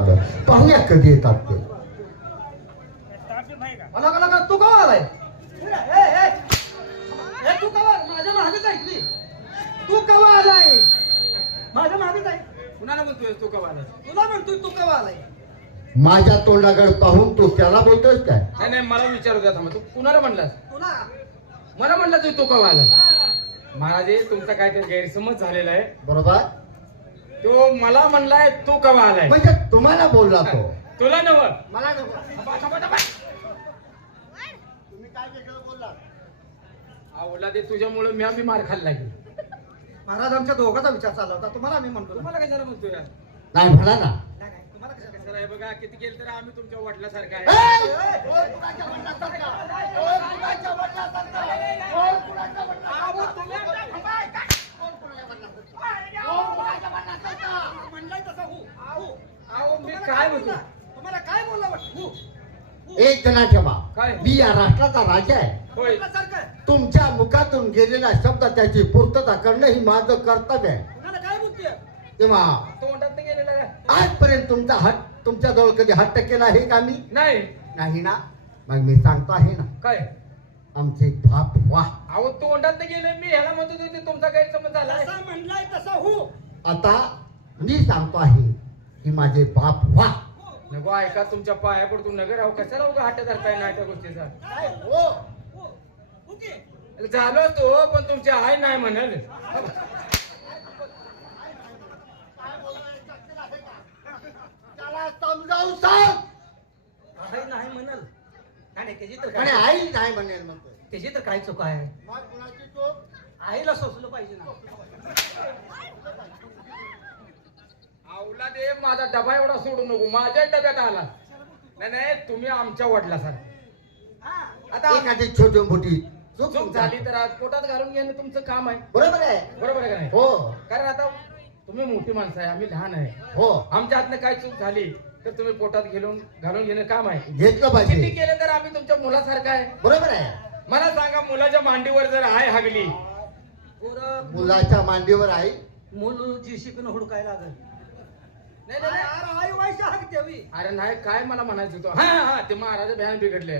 पाहूया कधी येतात ते. तू का आलाय? तू कवा माझ्या मागेच ऐकली? तू कवा आलाय? माझ्या मागेच आहे. कुणाला म्हणतोय तू कवा आलाय? तुला म्हणतोय तू कवा आलाय? माझ्या तोंडाकडे पाहून तू त्याला बोलतोस काय? नाही नाही मला विचारू द्या थांबा. तू कुणाला म्हणलास? तुला मला म्हणलास तू कवा आला? महाराज तुमचा काहीतरी गैरसमज झालेला आहे. बरोबर. तो मला म्हणलाय तू कवा आलाय म्हणजे तुम्हाला बोलला तो. तुला नव मला नको. तुम्ही काय वेगळं बोलला? आवडला ते तुझ्यामुळे मी आम्ही मार खाल्ला की. महाराज आमच्या दोघांचा विचार चालला होता. तुम्हाला आम्ही म्हणतो. तुम्हाला काय झालं म्हणतोय? नाही म्हणा ना. नाही तुम्हाला कशाला सर हे बघा किती केलं तर आम्ही तुमच्या वडिलासारखा आहे. अहो मी काय म्हणतो? तुम्हाला काय बोलला वाटतं? एक जणा ठेवा. काय? मी या राष्ट्राचा राजा आहे. होय तुमच्या मुखातून गेलेला शब्द त्याची पूर्तता करणं ही माझं कर्तव्य आहे. तुम्हाला काय बोलतोय? तेव्हा तोंडात नाही गेलेला का? आजपर्यंत तुमचा हट्ट तुमच्याजवळ कधी हट्ट केला आहे का मी? नाही. नाही ना. मग मी सांगतो आहे ना, काय? आमचे बाप वाह. अहो तोंडात नाही गेले मी ह्याला म्हणतो ते तुमचा गैरसमज झाला. जसा म्हणलाय तसा हो. आता मी सांगतो आहे की माझे बाप वाह. नको ऐका तुमच्या पाया पडतो नगर अहो कशाला उगा हात धरताय ना त्या गोष्टीचा. काय हो? ओके. झालो तो पण तुमची आई नाही म्हणाल. त्याला समजावून सांग. आई नाही म्हणाल. नाही त्याची तर आणि काय आई नाही म्हणेल म्हणतो. त्याची तर काय चूक आहे? मग कुणाची चूक? आईला सोसलं पाहिजे ना. आवला दे माझा डबा एवढा सोडू नको माझ्या डब्यात आला. नाही नाही तुम्ही आमच्या वडिलासारखे. आता एखादी छोटी मोठी चूक झाली तर आज पोटात घालून घेणं तुमचं काम आहे. बरोबर आहे. बरोबर आहे का नाही? हो कारण आता तुम्ही मोठी माणसं आहे आम्ही लहान आहे. हो आमच्या हातनं काय चूक झाली तर तुम्ही पोटात घालून घेणं काम आहे. घेतलं किती पाहिजे. केलं तर आम्ही तुमच्या मुलासारखं आहे. बरोबर आहे. मला सांगा मुलाच्या मांडीवर जर आहे हागली पोरं मुलाच्या मांडीवर आई. मुलं जी शिकणं हुडकाय लागल. नाही नाही, नाही. अरे आई व्हायची हक द्यावी. अरे नाही काय मला म्हणायचं होतं. हा हा ते महाराज भयान बिघडले.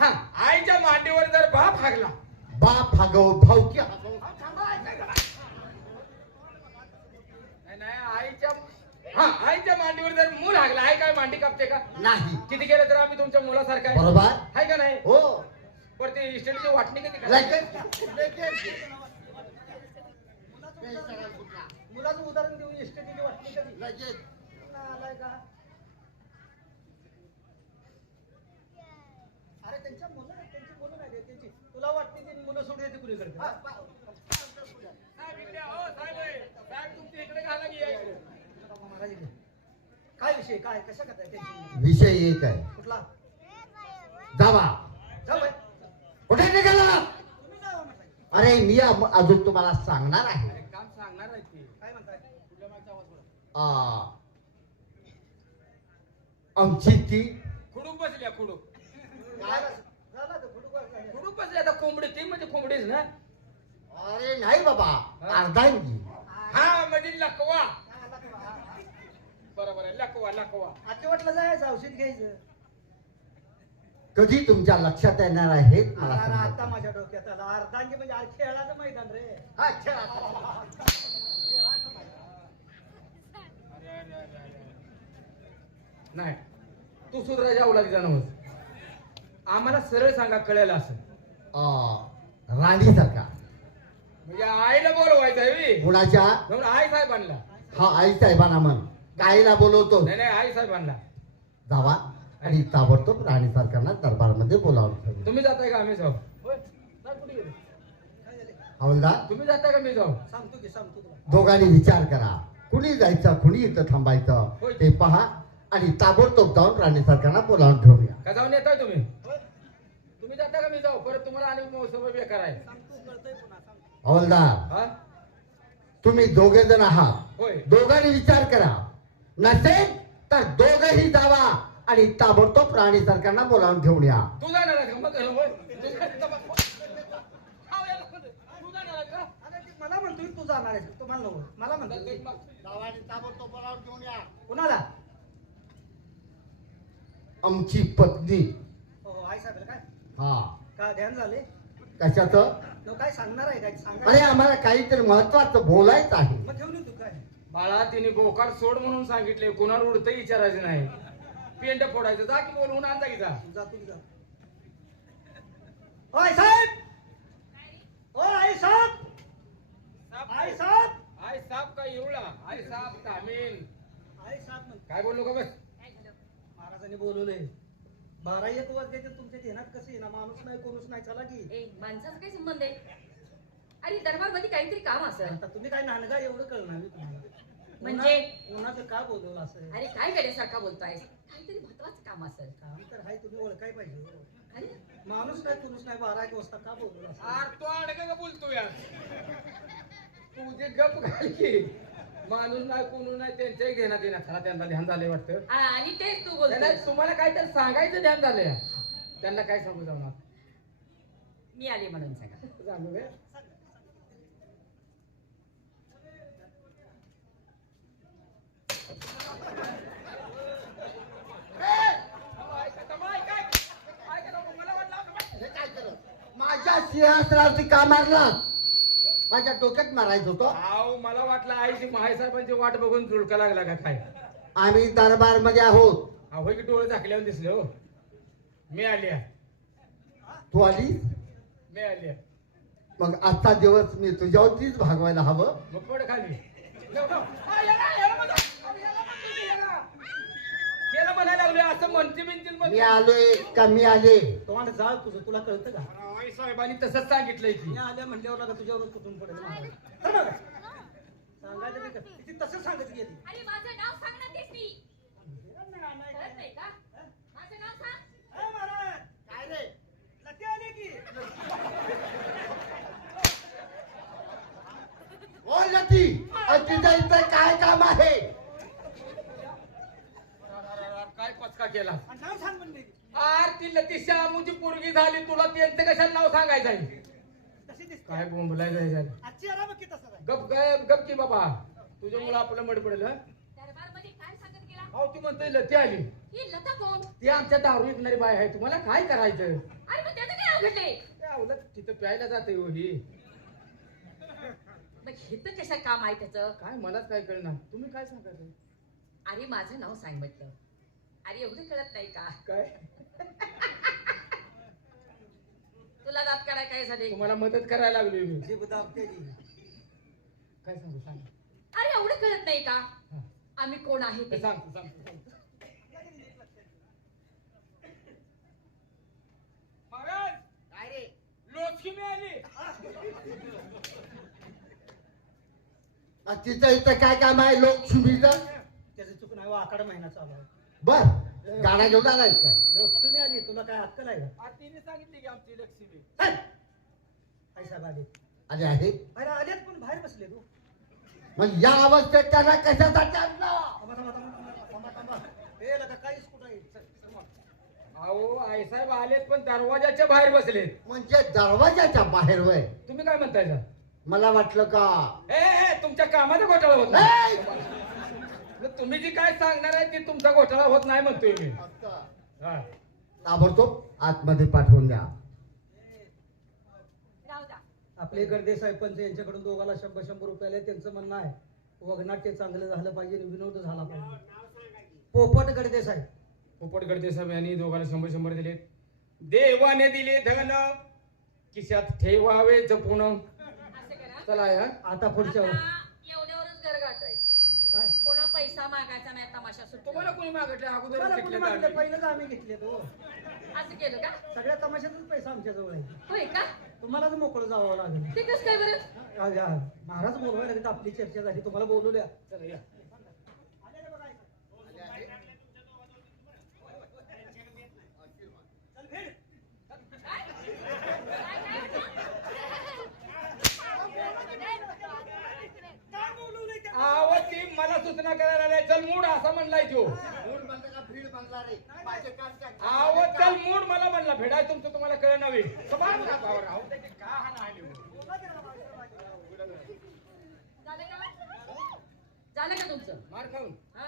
हा आईच्या मांडीवर जर बाप हागला बाप हागव भाऊकी हागव. नाही नाही आईच्या मांडीवर जर मूल हागला आई काय मांडी कापते का? नाही. किती केलं तर आम्ही तुमच्या मुलासारखं आहे. बरोबर. आहे का नाही? हो पण ते इस्टेटची वाटणी कधी करायची? मुलाचं उदाहरण देऊन इस्टेटीची वाटणी कधी? आलाय का? अरे त्यांची मुलं नाही देत त्यांची. तुला वाटते ती मुलं सोडून येते कुणी करते? साहेब तुमच्या इकडे घाला की या इकडे. महाराज इकडे. काय विषय काय कशा करताय त्यांची? विषय एक आहे. कुठला? जावा. जाऊ बाई. कुठे निघाला? तुम्ही जावा म्हटलं. अरे मी अजून तुम्हाला सांगणार आहे. अरे काम सांगणार आहे ते. काय म्हणताय? तुझ्या मागचा आवाज बोला. आमची ती खुडूक बसल्या खुडूक. झाला तर फुटू काय? खुडूक बसल्या आता कोंबडी ती म्हणजे कोंबडीच ना. अरे नाही बाबा अर्धांगी. हा म्हणजे लकवा. बरोबर आहे लकवा लकवा. आठवटला जायचं औषध घ्यायचं. कधी तुमच्या लक्षात येणार आहे मला अरे सांगा. आता माझ्या डोक्यात आला. अर्धांगी म्हणजे खेळाचं मैदान रे. हा, खेळा. नाही तू सुधरा जाऊ लागली जाणं. आम्हाला सरळ सांगा कळेल असं. राणी सारखा. म्हणजे आईला बोलवायचं आहे बी. कुणाच्या? म्हणून आई साहेबांना. हा आई साहेबांना म्हण. काहीला बोलवतो. नाही नाही आई साहेबांना. जावा आणि ताबडतोब राणी सरकारला दरबारमध्ये बोलावून ठेवलं. तुम्ही जाताय का आम्ही जाऊ? होय. जा, कुठे गेले? हवलदार तुम्ही जाताय का मी जाऊ? सांगतो तुला. दोघांनी विचार करा. कुणी जायचं कुणी इथं थांबायचं होय. ते पहा आणि ताबडतोब जाऊन राणी सरकारला बोलावून ठेवूया. का जाऊन येताय तुम्ही? तुम्ही जाता का मी जाऊ? परत तुम्हाला आणि सवय बेकार आहे. सांगतो कळतंय पुन्हा सांगतो. हवलदार हा तुम्ही दोघे जण आहात. होय. दोघांनी विचार करा. नसेल तर दोघेही जावा आणि ताबडतोब राणी सरकारला बोलावून ठेवून या. तू जाणार आहे का? मग होय. तू जाणार आहे का? अरे ती मला म्हणतोय तू जाणार आहेस. तुम्हाला नको. मला म्हणतोय ताबडतोब बोलावून ठेवून या. कुणाला? आमची पत्नी. हो आई साहेब काय हा. का ध्यान झाले कशाचं? तो काय सांगणार आहे काय अरे आम्हाला काहीतरी महत्वाचं बोलायचं आहे. मग ठेवली तू काय बाळा तिने बोकाड सोड म्हणून सांगितले कुणाला उडतं विचारायचं नाही. पेंड फोडायचं जा की बोलवून आणता की जा. जा तू जा ओ आई साहेब ओ आई साहेब आई साहेब आई साप का येवळा आई साप तामिल आई साहेब म्हण काय बोललो का बस. महाराजांनी बोलवले 12-1 वाजता तुमच्या ध्यानात कसे ना माणूस नाही कोणूच नाही चला की ए माणसाचा काय संबंध आहे? अरे दरबार मध्ये काहीतरी काम असेल. आता तुम्ही काय नानगा एवढं कळणार नाही तुम्हाला म्हणजे? उन्हाचं का बोलवलं असं अरे काय गड्यासारखा बोलताय? काहीतरी महत्वाचं काम असेल. काम तर हाय तुम्ही ओळखाय पाहिजे अरे माणूस नाही कोणूच नाही 12-1 वाजता का बोलवलं असं आर तो अडका का बोलतो यार. तुझे गप घाल की माणूस नाही कोणून नाही त्यांच्याही घेण्यात येणार. चला त्यांना ध्यान झालंय वाटतं. आणि तेच तू नाही, बोलतोय. नाही, तुम्हाला काहीतरी सांगायचं ध्यान झालंय. त्यांना काय सांगू जाणार मी आले म्हणून सांगा. सांगू काय. हे काय केलं? माझ्या सिंहासनावरती का मारला? माझ्या डोक्यात मारायचं होतं. आव मला वाटलं आईची महासाहेबांची वाट बघून झुळका लागला का काय. आम्ही दरबार मध्ये आहोत. अहो की डोळे झाकल्यावर दिसले हो. मी आली तू आली मी आली मग आजचा दिवस मी तुझ्यावरतीच भागवायला हवं. मग पड खाली. केलं म्हणायला लागले असं म्हणते बिनतील मी आलोय का मी आले? तोंड जाळ तुझं तुला कळतं का आई साहेबांनी तसंच सांगितलंय की मी आल्या म्हणल्यावर आता तुझ्यावर कुठून पडेल सांगायचं नाही का ती तसं सांगत गेली अरे माझं नाव सांग ना तेच मी. कळत नाही का? माझं नाव सांग. ए महाराज काय रे लते आले की ओ लती, तिच्या इथं काय काम आहे? काय पचका केला. आणि नाव सांग म्हणते आर ती लती शामूची पोरगी झाली तुला त्यांचं कशाला नाव सांगायचं आहे. तशी दिसते काय बोंबलाय जायचं. आजची आराम की तसं आहे गप काय गप की बाबा तुझ्यामुळे आपलं मड पडेल. दरबार मध्ये काय सांगत गेला? अहो ती म्हणतोय लती आली. ही लता कोण? ती आमच्या दारू विकणारी बाय आहे. तुम्हाला काय करायचं. अरे मग त्याचं काय अवघडले? ते आवलं तिथं प्यायला जाते हो ही. मग हिथं कशा काम आहे त्याचं? काय मलाच काय कळणार. तुम्ही काय सांगायचं. अरे माझं नाव सांग म्हटलं. अरे एवढं कळत नाही का? काय तुला दात काढाय काय झाले? तुम्हाला मदत करायला लागली मी. जी बुदाबते जी काय सांगू सांग. अरे एवढं कळत नाही का? हा. आम्ही कोण आहे ते ते? सांगतो सांगतो महाराज काय रे लोटकी मिळाली. तिच्या इथं काय काम आहे? लोक सुविधा त्याचं चुकून आहे आकडा महिना चालू आहे बर गाडा घेऊन आलाय का? लक्ष्मी आली तुला काय अक्कल आहे का तिने सांगितली की आमची लक्ष्मी. आई साहेब आले आले आहे. अरे आलेत पण बाहेर बसले तू मग या अवस्थेत त्याला कशासाठी आणलं? थांबा थांबा थांबा थांबा थांबा हे लगा काहीच कुठं आहे चल, चल मग. अहो आईसाहेब आलेत पण दरवाजाच्या बाहेर बसलेत. म्हणजे दरवाजाच्या बाहेर वय. तुम्ही काय म्हणताय सर. मला वाटलं का ए तुमच्या कामाचा घोटाळा होत नाही. तुम्ही जी काय सांगणार आहे ते तुमचा घोटाळा होत नाही म्हणतोय मी. हा. ताबडतोब आतमध्ये पाठवून द्या. राहू द्या. आपले गर्दे साहेब पंच यांच्याकडून दोघाला 100-100 रुपयाला त्यांचं म्हणणं आहे वगनाट्य चांगलं झालं पाहिजे आणि विनोद झाला पाहिजे पोपट गर्दे साहेब पोपट गडदे साहेब यांनी दोघांना 100-100 दिलेत. देवाने दिले धन खिशात ठेवावे जपून. असं करा. चला या. आता पुढच्या आता एवढ्यावरच घर गाठायचं. काय? कोणा पैसा मागायचा नाही तमाशा सुटतो. तुम्हाला कोणी मागितले अगोदर तुम्हाला कुणी घेतले मागितलं? गाडी. पहिलंच आम्ही घेतले तो असं केलं का? सगळ्या तमाशातच पैसा आमच्या जवळ आहे होय का? तुम्हालाच मोकळं जावं लागेल ते कसं काय बरं? महाराज बोलवायला लागले तर आपली चर्चा झाली तुम्हाला बोलवल्या चला या. आव ती मला सूचना करायला आलाय. चल मूड असा म्हणलाय तो. आव चल मूड मला म्हणला भेडाय तुमचं तुम्हाला कळ नव्हे. झालं का? झालं का तुमचं? मार खाऊन हा?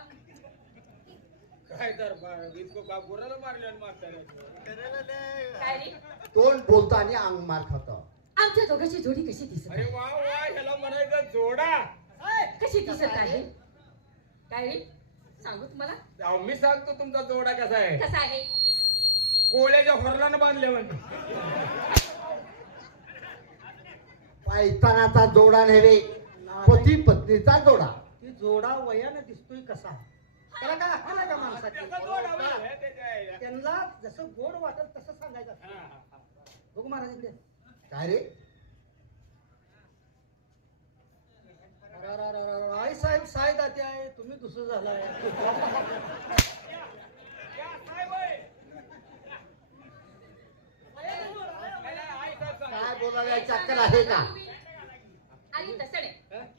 काय तर इतकं का गुराला मारले आणि म्हाताऱ्याचं. काय रे तोंड बोलतो आणि अंग मार खात. आमच्या दोघांची जोडी कशी दिसत अरे वा वा ह्याला म्हणायचं जोडा. कशी दिसत आहे काय रे सांगू तुम्हाला अहो, मी सांगतो तुमचा जोडा कसा आहे. कसा आहे कोळ्याच्या होरलानं बांधले म्हणजे. पायतानाचा जोडा नव्हे, पती पत्नीचा जोडा. ती जोडा वयाने दिसतोय कसा त्याला काय अक्कल आहे का माणसाची? त्याचा जोडा होय, त्याच्या आईला. त्यांना जसं गोड वाटत तसं सांगायचं. हा, हा, हा. बघू महाराज इकडे. काय रे? आई साहेब साय दाते आहे तुम्ही दुसरं झालाय. या, काय होय? नाही, नाही, आई साहेब सांगा. काय बोलायला चक्कर आहे का? आणि तसं नाही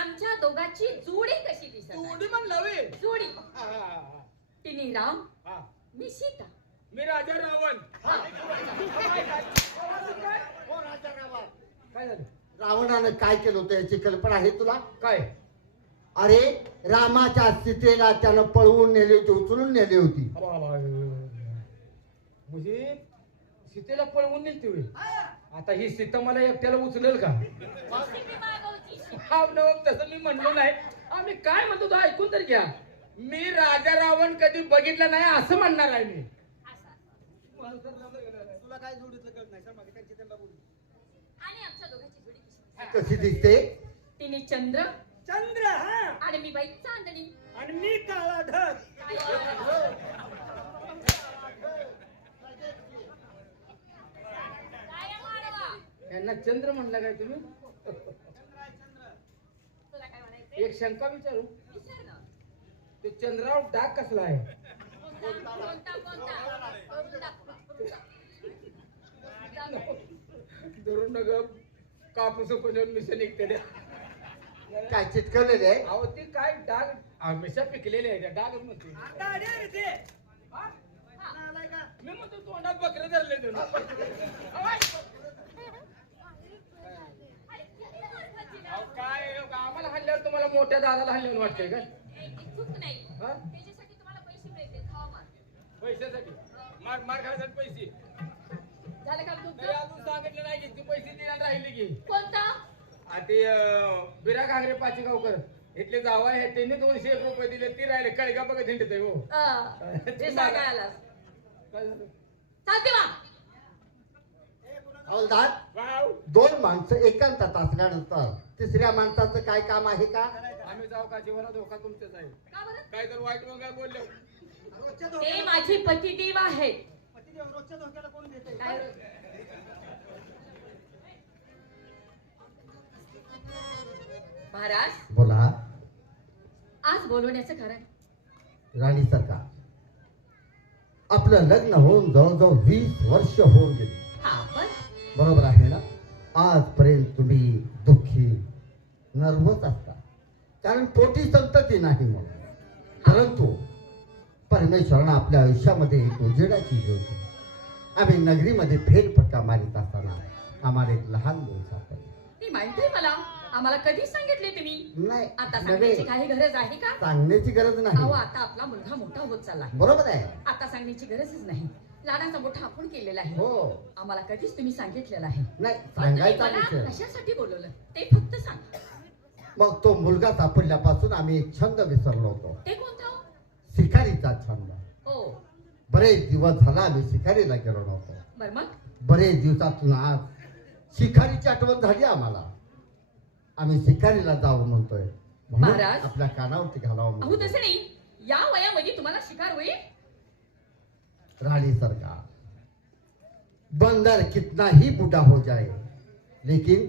आमच्या दोघांची जोडी कशी दिसत आहे? जोडी म्हणलं होय. जोडी हा, हा, हा. तिने राम हा. मी सीता मी राजा रावण. काय झालं? रावणानं काय केलं होतं याची कल्पना आहे तुला? काय अरे रामाच्या सीतेला त्यानं पळवून नेली होती, उचलून नेली होती. म्हणजे सीतेला पळवून नेलती होय. आता ही सीता मला एकट्याला उचलेल का? सीते मागवची हा न तसं मी म्हणलो नाही. आम्ही काय म्हणतो तो ऐकून तर घ्या. मी राजा रावण कधी बघितला नाही असं म्हणणार आहे मी. तुला काय जोडीतलं कळत नाही सर माझ्या त्यांची त्यांना बोलू. आणि आमच्या दोघांची जोडी कशी दिसत? कशी दिसते? तिने चंद्र चंद्र हा आणि मी बाई चांदणी आणि मी काळा ढग. काय मारवा यांना चंद्र म्हणला काय तुम्ही? तुला काय म्हणायचं एक शंका विचारू. विचार ना ते चंद्रावर डाग कसला आहे? कोणता धरून नग कापूस उपजवून मिशन निघते त्या. काय चिटकवलेले आहे? अहो ते काय डाग हमेशा पिकलेले आहे त्या डागच म्हणते. गाडी आहे रे ते. हा? आलाय का? मी म्हणतो तोंडात बकरे धरले तुम्ही. अहो, काय आम्हाला हल्ल्यावर तुम्हाला मोठ्या दादाला हल्ल्यावर वाटतंय का? चूक नाही हा? त्याच्यासाठी तुम्हाला पैसे मिळतील खावा मार पैशासाठी मार मार खायसाठी पैसे झालं का तरी तुमचं अजून सांगितलं नाही की ती पैसे द्यायला राहिली की. कोणता ते बिरा घागरे पाचेगावकर इथले जावा आहे त्यांनी 201 रुपये दिले. ती राहिले कळगा बघत हिंडत आहे. हो ते सांगायला आलास. काय झालं? चालते वा हवलदार, वाव. दोन माणसं एकांतात असणार असतात, तिसऱ्या माणसाचं काय काम आहे का? आम्ही जाऊ का? जीवना धोका तुमचाच आहे. का बरं काय तर वाईट मग काय बोलले. रोजच्या ते धोक्याला माझी पतिदेव आहेत पतिदेव रोजच्या धोक्याला कोण देते? काय महाराज बोला. आज बोलवण्याचं कारण राणी सरकार, आपलं लग्न होऊन जवळजवळ 20 वर्ष होऊन गेली. हा पण बरोबर आहे ना? आजपर्यंत तुम्ही दुःखी नर्वस असता, कारण पोटी संतती नाही म्हणून. परंतु परमेश्वरानं आपल्या आयुष्यामध्ये एक उजेडाची ज्योत. आम्ही नगरीमध्ये फेरफटका मारित असताना आम्हाला एक लहान मुल सापडले. ती माहिती आहे मला. आम्हाला कधी सांगितले तुम्ही? नाही आता नव्हे, सांगण्याची काही गरज आहे का? सांगण्याची गरज अहो नाही. आता आपला मुलगा मोठा होत चालला आहे. बरोबर आहे. आता सांगण्याची गरजच नाही. लहानाचा मोठा आपण केलेला आहे. हो. आम्हाला कधीच तुम्ही सांगितलेलं आहे. नाही पण तुम्ही सांगायचा मला विषय. कशासाठी बोलवलं ते फक्त सांग. मग तो मुलगा सापडल्यापासून आम्ही एक छंद विसरलो होतो, ते कोणतं हो? शिकारीचा छंद. हो बरेच दिवस झाला आम्ही शिकारीला गेलो नव्हतो. बर मग बरेच दिवसातून आज शिकारीची आठवण झाली आम्हाला. आम्ही शिकारीला जावं म्हणतोय, म्हणून महाराज. आपल्या कानावरती घालावं अहो म्हणतोय. तसं नाही. या वयामध्ये तुम्हाला शिकार होईल. रानी सरकार, बंदर कितना ही बूढ़ा हो जाए लेकिन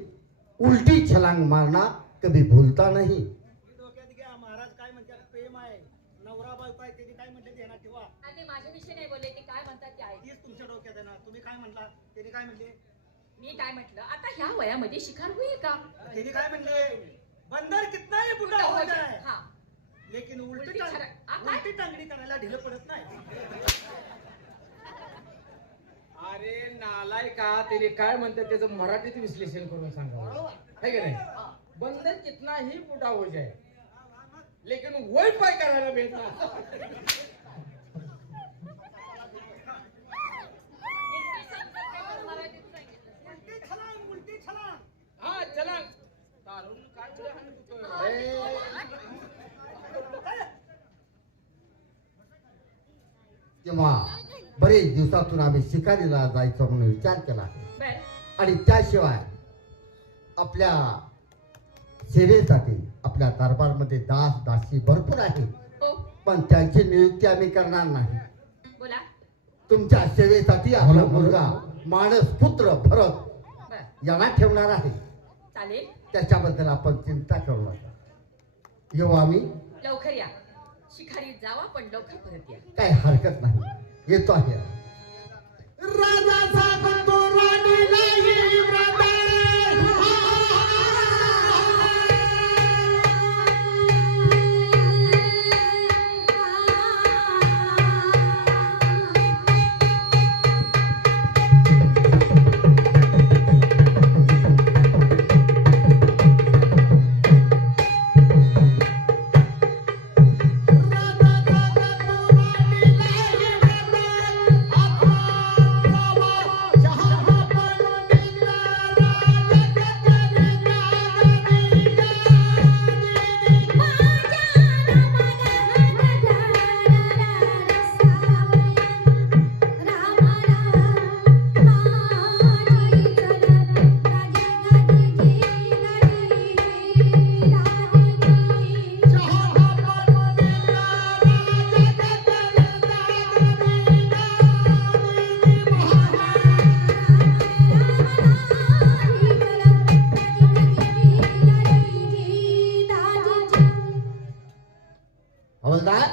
उल्टी छलांग मारना कभी भूलता नहीं. डोक्यात घ्या महाराज काय म्हणतात प्रेम आहे नवरा बायको आहे त्यांनी काय म्हणते ध्यानात ठेवा. आणि ते माझ्याविषयी नाही बोलले. ते काय म्हणतात ते आहे. तीच तुमच्या डोक्यात आहे ना. तुम्ही काय म्हणला त्यांनी काय म्हणले? मी काय म्हटलं आता ह्या वयामध्ये शिकार होईल का? त्यांनी काय म्हणले? बंदर कितना ही बुढ़ा हो जाए हा लेकिन उलटी उलटी छलांग. काय? उलटी टांगडी करायला ढिलं पडत नाही. अरे नालाय का त्याने काय म्हणतात त्याचं मराठीत विश्लेषण करून सांगा. है की नाही? बंदर कितना ही बुढ़ा हो जाए लेकिन वही पाय करायला भेटणार. तेव्हा बरेच दिवसातून आम्ही शिकारीला जायचं म्हणून विचार केला आहे. बर आणि त्याशिवाय आपल्या सेवेसाठी आपल्या दरबारमध्ये दास दासी भरपूर आहे, हो पण त्यांची नियुक्ती आम्ही करणार नाही. बोला तुमच्या सेवेसाठी आपला मुलगा मानस पुत्र भरत बर यांना ठेवणार आहे. चालेल त्याच्याबद्दल आपण चिंता करू नका. येऊ आम्ही, लवकर या. शिखारी जावा पण लवकर परत या. काही हरकत नाही. येतो आहे. राजा सांगतो राणीलाही व्रताळे. हवलदार,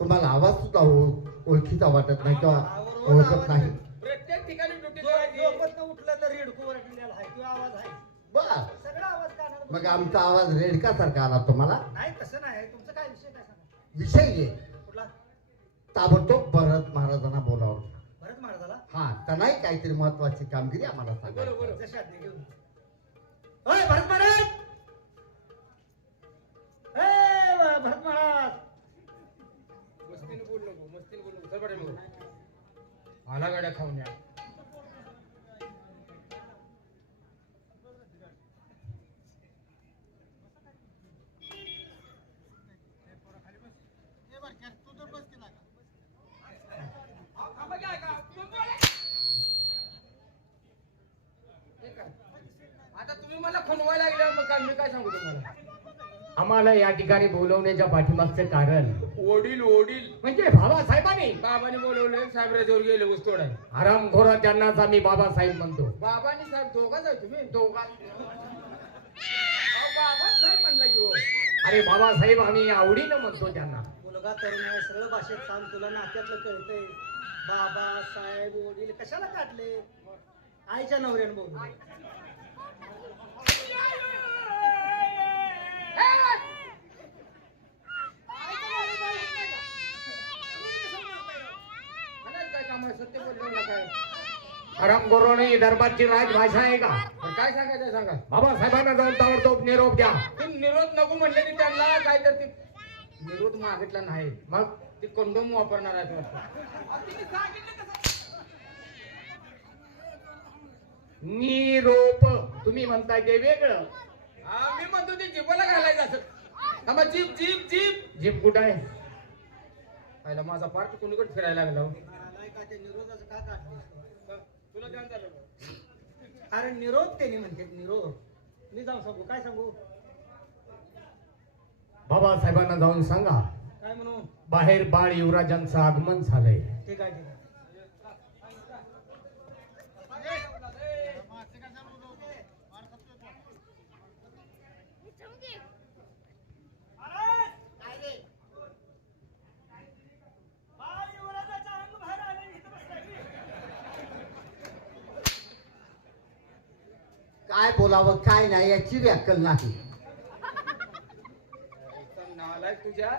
तुम्हाला आवाज सुद्धा ओळखीचा वाटत नाही किंवा ओळखत नाही. प्रत्येक ठिकाणी ड्युटी झोपेतनं उठलं तर रेडको वरटलेला आहे किंवा आवाज आहे. बर, सगळा आवाज कानाला मग आमचा आवाज रेडकासारखा आला तुम्हाला. नाही तसं नाही. तुमचं काय विषय काय सांगा. विषय घे. कुठला? ताबडतोब भरत महाराजांना बोलावं. भरत महाराजाला हा, त्यांनाही काहीतरी महत्वाची कामगिरी आम्हाला सांगा. बरोबर. जशा आज्ञा घेऊन. ओय भरत महाराज, ए भरत महाराज, मस्तीने बोल नको, मस्तीने बोल नको. चल बरं नको. आला गाड्या खाऊन या. आता तुम्ही मला खणवायला लागल्यावर मग काय मी काय सांगू तुम्हाला. आम्हाला या ठिकाणी बोलवण्याच्या पाठीमागचं कारण ओढील ओढील म्हणजे बाबासाहेबांनी बाबांनी बोलवले. साहेबराजवर गेले ऊसतोडाय. आरामखोरा त्यांनाच आम्ही बाबासाहेब म्हणतो. बाबांनी साहेब दोघाच आहे तुम्ही. दोघा बाबा साहेब म्हणला की हो. अरे बाबासाहेब आम्ही आवडीनं म्हणतो त्यांना. मुलगा तरुण आहे, सरळ भाषेत सांग, तुला नात्यातलं कळतंय. बाबा साहेब वडील कशाला काढले? आईच्या नवऱ्यानं बोलू. काय काम आहे सत्य बोलले काय. आरामखोरा नाही दरबारची राजभाषा आहे का? पण काय सांगायचं सांगा. बाबासाहेबांना जाऊन ताबडतोब निरोप द्या. ते निरोध नको म्हणले की त्यांना काय तर ते निरोध मागितला नाही. मग ते कंडोम वापरणार आहेत वाटतं. निरोप तुम्ही म्हणताय ते वेगळं. हा, मी म्हणतो ते जिभेला घालायचं असं. थांबा, जीप जीप जीप. जीप कुठं आहे? पहिला माझा पार्ट कोणीकडे फिरायला लागला हो. आलाय का ते निरोधाचं का काढलं? तुला ध्यान झालं का? अरे निरोध त्यांनी म्हणते निरोध. मी जाऊन सांगू काय सांगू? बाबासाहेबांना जाऊन सांगा काय म्हणू? बाहेर बाळ युवराजांचं आगमन झालंय. ठीक आहे ठीक आहे. काय बोलावं काय नाही याची व्याकल नाही. नालायक तुझ्या.